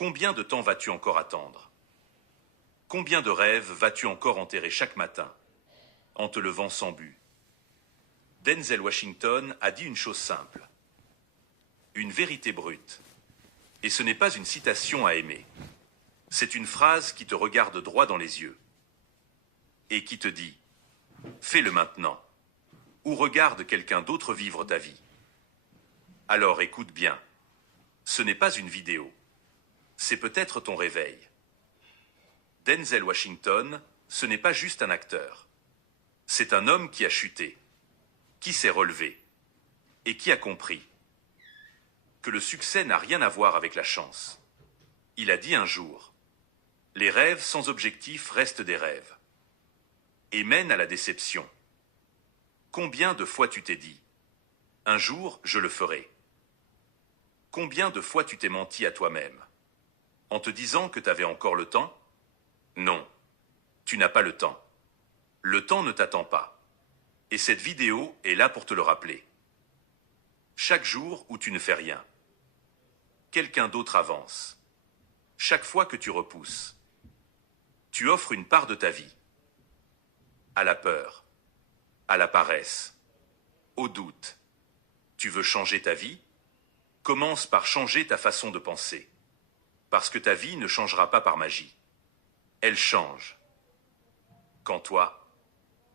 Combien de temps vas-tu encore attendre? Combien de rêves vas-tu encore enterrer chaque matin, en te levant sans but? Denzel Washington a dit une chose simple, une vérité brute. Et ce n'est pas une citation à aimer. C'est une phrase qui te regarde droit dans les yeux et qui te dit « Fais-le maintenant » ou « Regarde quelqu'un d'autre vivre ta vie ». Alors écoute bien, ce n'est pas une vidéo, c'est peut-être ton réveil. Denzel Washington, ce n'est pas juste un acteur. C'est un homme qui a chuté, qui s'est relevé et qui a compris que le succès n'a rien à voir avec la chance. Il a dit un jour, « Les rêves sans objectif restent des rêves et mènent à la déception. » Combien de fois tu t'es dit, « Un jour, je le ferai » ? Combien de fois tu t'es menti à toi-même, en te disant que tu avais encore le temps? Non, tu n'as pas le temps. Le temps ne t'attend pas. Et cette vidéo est là pour te le rappeler. Chaque jour où tu ne fais rien, quelqu'un d'autre avance. Chaque fois que tu repousses, tu offres une part de ta vie à la peur, à la paresse, au doute. Tu veux changer ta vie? Commence par changer ta façon de penser. Parce que ta vie ne changera pas par magie. Elle change. Quand toi,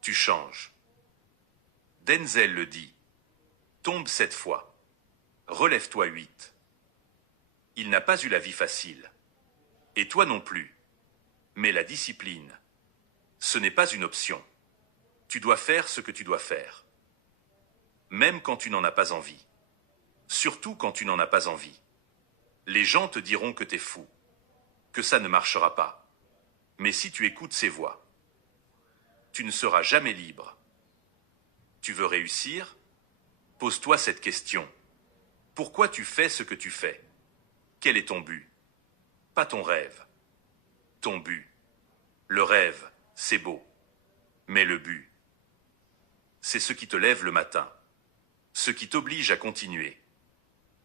tu changes. Denzel le dit. Tombe 7 fois. Relève-toi 8. Il n'a pas eu la vie facile. Et toi non plus. Mais la discipline, ce n'est pas une option. Tu dois faire ce que tu dois faire. Même quand tu n'en as pas envie. Surtout quand tu n'en as pas envie. Les gens te diront que t'es fou, que ça ne marchera pas. Mais si tu écoutes ces voix, tu ne seras jamais libre. Tu veux réussir? Pose-toi cette question. Pourquoi tu fais ce que tu fais? Quel est ton but? Pas ton rêve. Ton but. Le rêve, c'est beau. Mais le but, c'est ce qui te lève le matin, ce qui t'oblige à continuer,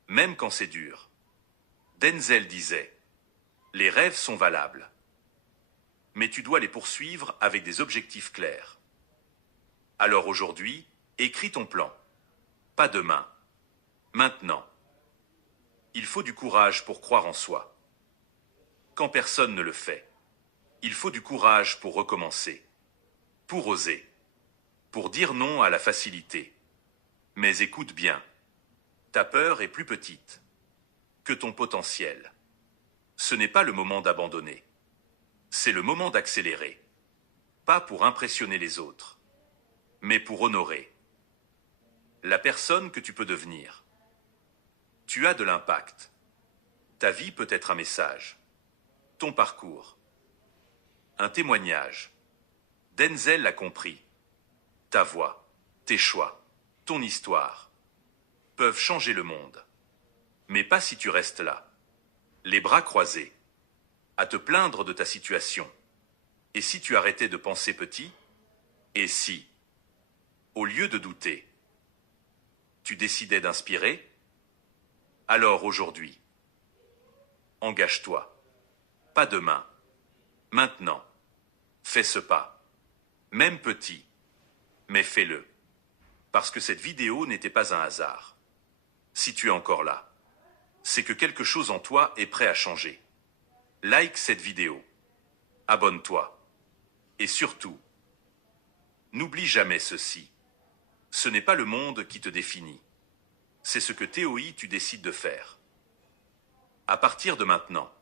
même quand c'est dur. Denzel disait, « Les rêves sont valables, mais tu dois les poursuivre avec des objectifs clairs. » Alors aujourd'hui, écris ton plan. Pas demain. Maintenant. Il faut du courage pour croire en soi. Quand personne ne le fait, il faut du courage pour recommencer, pour oser, pour dire non à la facilité. Mais écoute bien, ta peur est plus petite que ton potentiel. Ce n'est pas le moment d'abandonner. C'est le moment d'accélérer. Pas pour impressionner les autres, mais pour honorer la personne que tu peux devenir. Tu as de l'impact. Ta vie peut être un message. Ton parcours. Un témoignage. Denzel l'a compris. Ta voix, tes choix, ton histoire peuvent changer le monde. Mais pas si tu restes là, les bras croisés, à te plaindre de ta situation. Et si tu arrêtais de penser petit? Et si, au lieu de douter, tu décidais d'inspirer? Alors aujourd'hui, engage-toi. Pas demain. Maintenant. Fais ce pas. Même petit. Mais fais-le. Parce que cette vidéo n'était pas un hasard. Si tu es encore là, c'est que quelque chose en toi est prêt à changer. Like cette vidéo. Abonne-toi. Et surtout, n'oublie jamais ceci. Ce n'est pas le monde qui te définit. C'est ce que TOI tu décides de faire. À partir de maintenant,